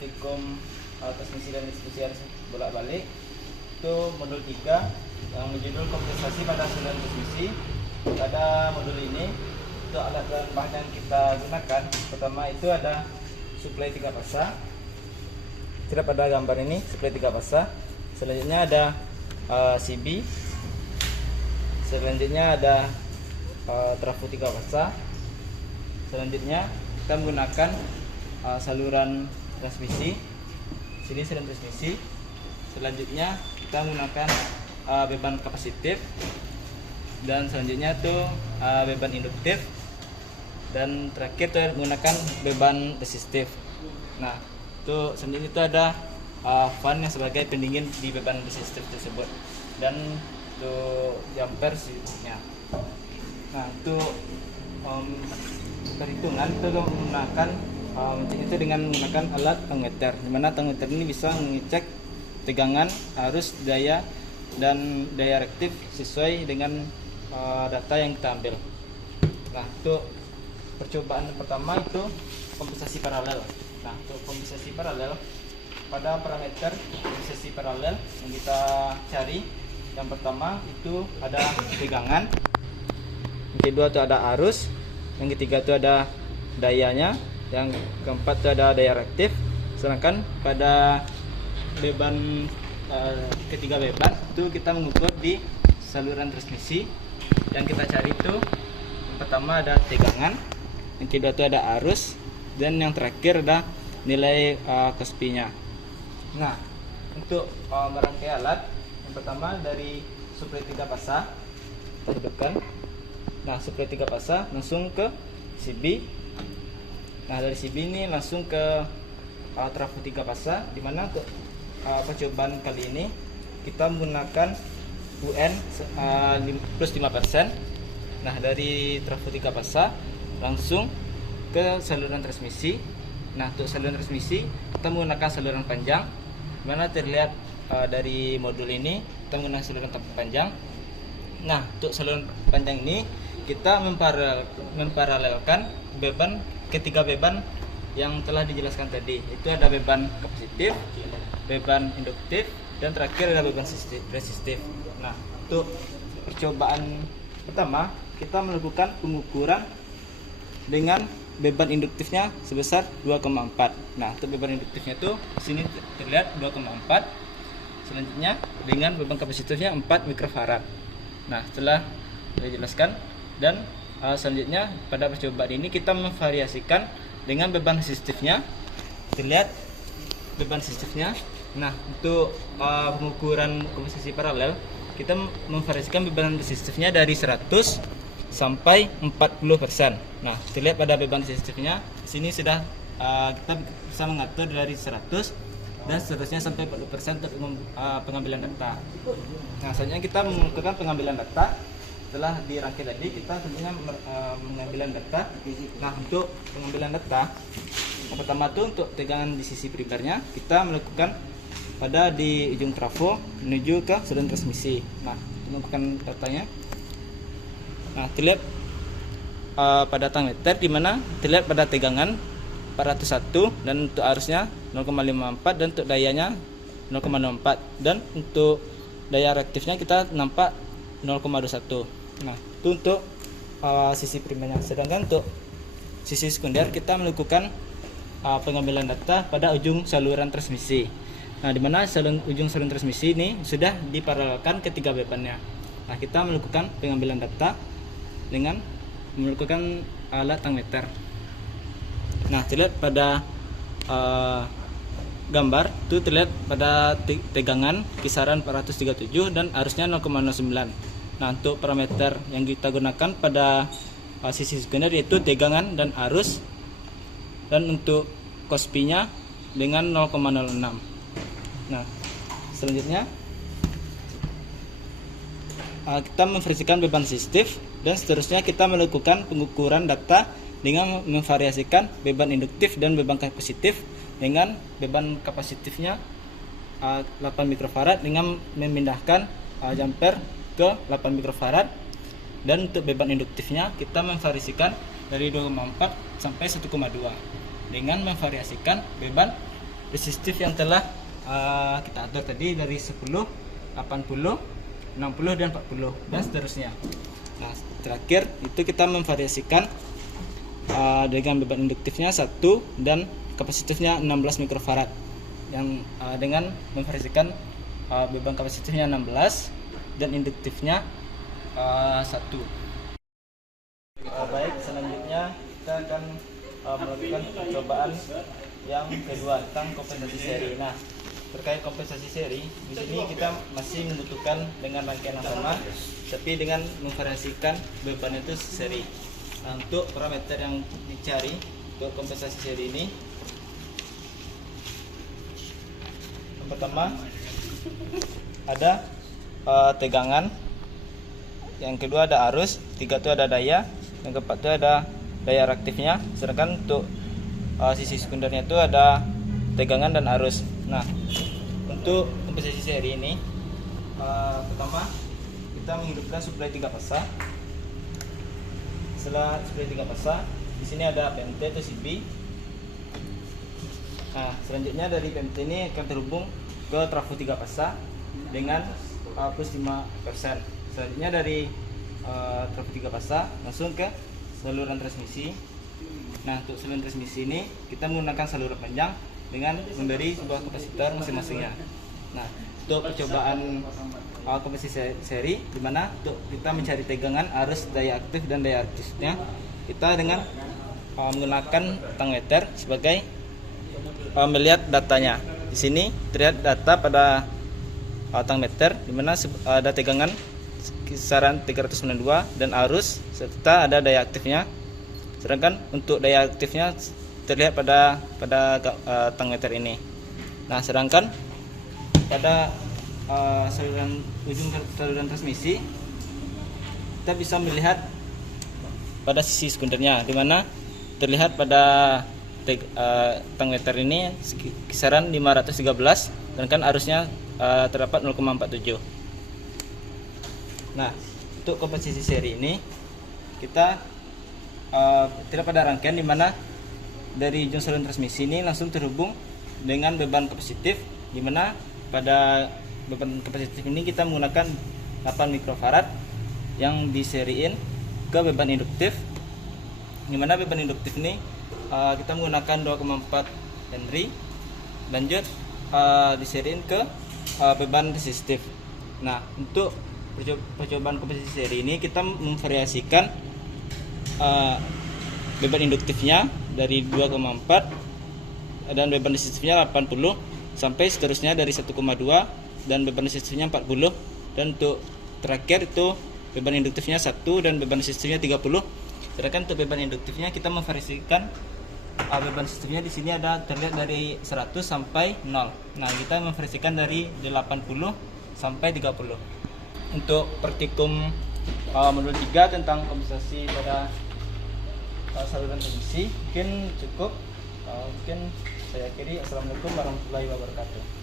praktikum transmisi dan distribusi arus bolak-balik. Itu modul 3 yang berjudul kompensasi pada saluran transmisi. Pada modul ini untuk alat dan bahan yang kita gunakan, pertama itu ada suplai 3 fasa. Tidak pada gambar ini suplai 3 fasa. Selanjutnya ada CB. Selanjutnya ada trafo 3 fasa. Selanjutnya kita menggunakan saluran transmisi. Sini saluran transmisi. Selanjutnya kita menggunakan beban kapasitif, dan selanjutnya tuh beban induktif, dan terakhir tuh menggunakan beban resistif. Nah, itu selanjutnya itu ada fan yang sebagai pendingin di beban resistif tersebut, dan untuk jumper sini. Nah, untuk perhitungan itu menggunakan itu dengan menggunakan alat thermometer, di mana thermometer ini bisa mengecek tegangan, arus, daya, dan daya reaktif sesuai dengan data yang kita ambil. Nah, untuk percobaan pertama itu kompensasi paralel. Nah, untuk kompensasi paralel, pada parameter kompensasi paralel yang kita cari, yang pertama itu ada tegangan, yang kedua itu ada arus, yang ketiga itu ada dayanya, yang keempat itu ada daya reaktif. Sedangkan pada beban ketiga beban itu kita mengukur di saluran transmisi. Yang kita cari itu yang pertama ada tegangan, yang kedua itu ada arus, dan yang terakhir ada nilai Kospi-nya. Nah, untuk merangkai alat, yang pertama dari suplai 3 fasa kita hidupkan. Nah, suplai 3 fasa langsung ke CB. Nah, dari CB ini langsung ke trafo 3 fasa, dimana untuk percobaan kali ini kita menggunakan UN plus 5%. Nah, dari trafo 3 fasa langsung ke saluran transmisi. Nah, untuk saluran transmisi kita menggunakan saluran panjang, dimana terlihat dari modul ini kita menggunakan saluran panjang. Nah, untuk saluran panjang ini kita memparalelkan beban ketiga beban yang telah dijelaskan tadi. Itu ada beban kapasitif, beban induktif, dan terakhir ada beban resistif. Nah, untuk percobaan pertama kita melakukan pengukuran dengan beban induktifnya sebesar 2,4. Nah, untuk beban induktifnya itu sini terlihat 2,4. Selanjutnya dengan beban kapasitifnya 4 mikrofarad. Nah, setelah dijelaskan, dan selanjutnya pada percobaan ini kita memvariasikan dengan beban resistifnya. Terlihat beban resistifnya. Nah, untuk pengukuran kompensasi paralel kita memvariasikan beban resistifnya dari 100 sampai 40%. Nah, terlihat pada beban resistifnya sini sudah kita bisa mengatur dari 100 dan seterusnya sampai 40% untuk pengambilan data. Nah, selanjutnya kita melakukan pengambilan data. Setelah dirangkai tadi, kita tentunya pengambilan data. Nah, untuk pengambilan data, yang pertama itu untuk tegangan di sisi primernya kita melakukan pada di ujung trafo menuju ke saluran transmisi. Nah, melakukan datanya. Nah, terlihat pada thermometer di mana terlihat pada tegangan 401, dan untuk arusnya 0,54, dan untuk dayanya 0,04, dan untuk daya reaktifnya kita nampak 0,21. Nah, itu untuk sisi primernya. Sedangkan untuk sisi sekunder kita melakukan pengambilan data pada ujung saluran transmisi. Nah, di mana ujung saluran transmisi ini sudah diparalelkan ketiga bebannya. Nah, kita melakukan pengambilan data dengan melakukan alat thermometer. Nah, terlihat pada gambar itu terlihat pada tegangan kisaran 437 dan arusnya 0,09. Nah, untuk parameter yang kita gunakan pada sisi sekunder yaitu tegangan dan arus, dan untuk Kospi-nya dengan 0,06. Nah, selanjutnya kita memvariasikan beban resistif, dan seterusnya kita melakukan pengukuran data dengan memvariasikan beban induktif dan beban kapasitif, dengan beban kapasitifnya 8 mikrofarad dengan memindahkan jumper ke 8 mikrofarad, dan untuk beban induktifnya kita memvariasikan dari 2,4 sampai 1,2 dengan memvariasikan beban resistif yang telah kita atur tadi dari 10, 80, 60 dan 40 dan seterusnya. Nah, terakhir itu kita memvariasikan dengan beban induktifnya 1 dan kapasitifnya 16 mikrofarad yang dengan memvariasikan beban kapasitifnya 16 dan induktifnya 1. Baik, selanjutnya kita akan melakukan percobaan yang kedua tentang kompensasi seri. Nah, terkait kompensasi seri, di sini kita masih membutuhkan dengan rangkaian yang sama, tapi dengan memvariasikan beban itu seri. Nah, untuk parameter yang dicari untuk kompensasi seri ini, yang pertama ada tegangan, yang kedua ada arus, tiga itu ada daya, yang keempat itu ada daya reaktifnya, sedangkan untuk sisi sekundernya itu ada tegangan dan arus. Nah, untuk kompensasi seri ini, pertama kita menghidupkan suplai 3 fasa. Setelah suplai 3 fasa, di sini ada PMT atau CB. Nah, selanjutnya dari PMT ini akan terhubung ke trafo 3 fasa dengan plus 5%. Selanjutnya dari trafo 3 fasa langsung ke saluran transmisi. Nah, untuk saluran transmisi ini kita menggunakan saluran panjang dengan memberi sebuah kapasitor masing-masingnya. Nah, untuk percobaan kompensasi seri, di mana untuk kita mencari tegangan, arus, daya aktif dan daya aktifnya, kita dengan menggunakan tangmeter sebagai melihat datanya. Di sini terlihat data pada tangmeter, di mana ada tegangan kisaran 392 dan arus serta ada daya aktifnya. Sedangkan untuk daya aktifnya terlihat pada tangmeter ini. Nah, sedangkan pada ujung saluran transmisi kita bisa melihat pada sisi sekundernya, di mana terlihat pada tangmeter ini kisaran 513, sedangkan arusnya terdapat 0,47. Nah, untuk kompensasi seri ini kita tidak pada rangkaian, di mana dari ujung saluran transmisi ini langsung terhubung dengan beban kapasitif, di mana pada beban kapasitif ini kita menggunakan 8 mikrofarad yang diseriin ke beban induktif, di mana beban induktif ini kita menggunakan 2,4 Henry, lanjut diseriin ke beban resistif. Nah, untuk percobaan kompensasi seri ini kita memvariasikan beban induktifnya dari 2,4 dan beban resistifnya 80 sampai seterusnya dari 1,2 dan beban resistifnya 40, dan untuk terakhir itu beban induktifnya 1 dan beban resistifnya 30. Sedangkan untuk beban induktifnya kita memvariasikan beban resistifnya di sini ada terlihat dari 100 sampai 0. Nah, kita memvariasikan dari 80 sampai 30. Untuk praktikum modul 3 tentang kompensasi pada saluran transmisi mungkin cukup. Mungkin saya akhiri. Assalamualaikum warahmatullahi wabarakatuh.